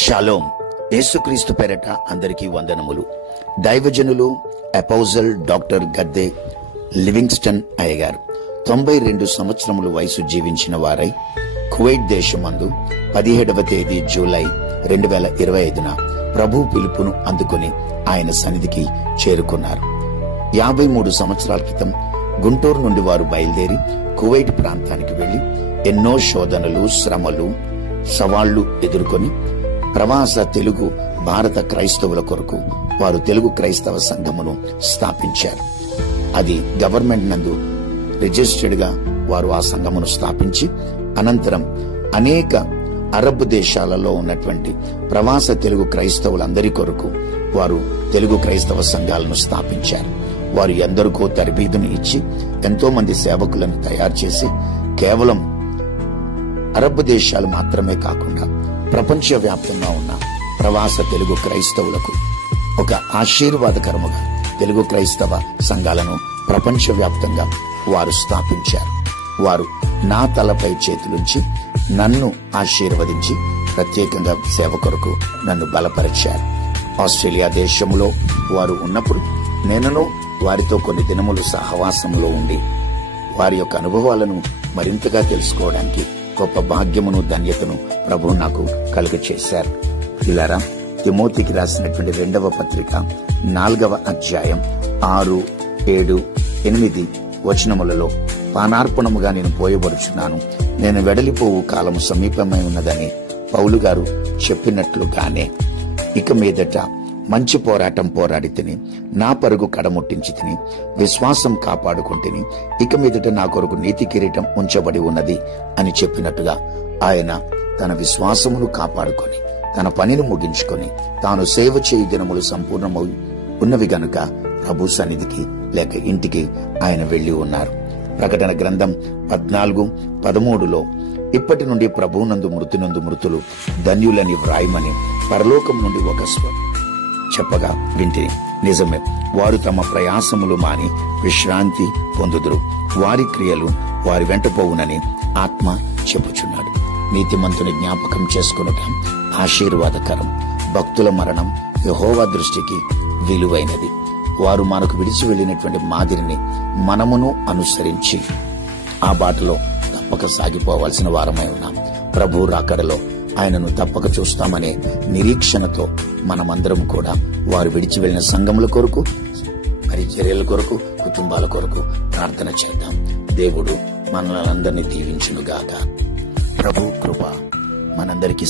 Shalom. యేసుక్రీస్తు పేరట అందరికీ వందనములు. దైవజనులు అపోజల్ డాక్టర్ గద్దె లివింగ్స్టన్ అయ్యగారు 92 సంవత్సరములు వయసు జీవించిన వారై కువైట్ దేశమందు 17వ తేదీ జూలై 2025న ప్రభు పిలుపును అందుకుని ఆయన సన్నిధికి చేరుకున్నారు. 53 సంవత్సరాల క్రితం గుంటూరు నుండి వారు బయలుదేరి కువైట్ ప్రాంతానికి వెళ్లి ఎన్నో శోధనలు, శ్రమలు, సవాళ్లు ఎదుర్కొని ప్రవాస తెలుగు భారత క్రైస్తవుల కొరకు వారు తెలుగు క్రైస్తవ సంఘమును స్థాపించారు. అది గవర్నమెంట్ నందు రిజిస్టర్డ్ గా వారు ఆ సంఘమును స్థాపించి అనంతరం అనేక అరబ్ దేశాలలో ఉన్నటువంటి ప్రవాస తెలుగు క్రైస్తవులందరి కొరకు వారు తెలుగు క్రైస్తవ సంఘాలను స్థాపించారు. వారు ఎందరికో తరబీదును ఇచ్చి ఎంతో మంది సేవకులను తయారు చేసి కేవలం అరబ్ దేశాలు మాత్రమే కాకుండా ప్రపంచ వ్యాప్తంగా ఉన్న ప్రవాస తెలుగు క్రైస్తవులకు ఒక ఆశీర్వాదకరముగా తెలుగు క్రైస్తవ సంఘాలను ప్రపంచ వ్యాప్తంగా వారు స్థాపించారు. వారు నా తలపై చేతులుంచి నన్ను ఆశీర్వదించి ప్రత్యేకంగా సేవ కొరకు నన్ను బలపరిచారు. ఆస్ట్రేలియా దేశంలో వారు ఉన్నప్పుడు నేను వారితో కొన్ని దినములు సహవాసంలో ఉండి వారి యొక్క అనుభవాలను మరింతగా తెలుసుకోవడానికి గొప్ప భాగ్యమును, ధన్యతను ప్రభు నాకు కలుగ చేశారు. ఇలారా తిమోతికి రాసినటువంటి 2వ పత్రిక 4వ అధ్యాయం 6, 7, 8 వచనములలో పానార్పణముగా నేను పోయబడుచున్నాను, నేను వెడలిపోవు కాలము సమీపమై ఉన్నదని పౌలు గారు చెప్పినట్లుగానే ఇక మీదట మంచి పోరాటం పోరాడి తిని, నా పరుగు కడముట్టించి తిని, విశ్వాసం కాపాడుకుంటుని, ఇక మీదట నా కొరకు నీతి కిరీటం ఉంచబడి ఉన్నది అని చెప్పినట్టుగా ఆయన తన విశ్వాసమును కాపాడుకొని తన పనిని ముగించుకొని తాను సేవ చేయు దినములు సంపూర్ణమై ఉన్నవి గనుక ప్రభు సన్నిధికి లేక ఇంటికి ఆయన వెళ్లి ఉన్నారు. ప్రకటన గ్రంథం 14:13లో ఇప్పటి నుండి ప్రభువునందు మృతులు ధన్యులని వ్రాయమని పరలోకం నుండి ఒక చెప్పగా వింటిని. నిజమే, వారు తమ ప్రయాసములు మాని విశ్రాంతి పొందుదురు, వారి క్రియలు వారి వెంట పోవునని ఆత్మ చెప్పుచున్నాడు. నీతిమంతుని జ్ఞాపకం చేసుకొనుట ఆశీర్వాదకరం, భక్తుల మరణం యెహోవా దృష్టికి విలువైనది. వారు మనకు విడిచి వెళ్లినటువంటి మాదిరిని మనమును అనుసరించి ఆ బాటలో తప్పక సాగిపోవాల్సిన వారమై ఉన్నాం. ప్రభు రాకడలో ఆయనను తప్పక చూస్తామనే నిరీక్షణతో మనమందరం కూడా వారు విడిచి వెళ్లిన సంఘముల కొరకు, పరిచర్యల కొరకు, కుటుంబాల కొరకు ప్రార్థన చేద్దాం. దేవుడు మనలందరినీ దీవించునుగాక. ప్రభు కృప మనందరికీ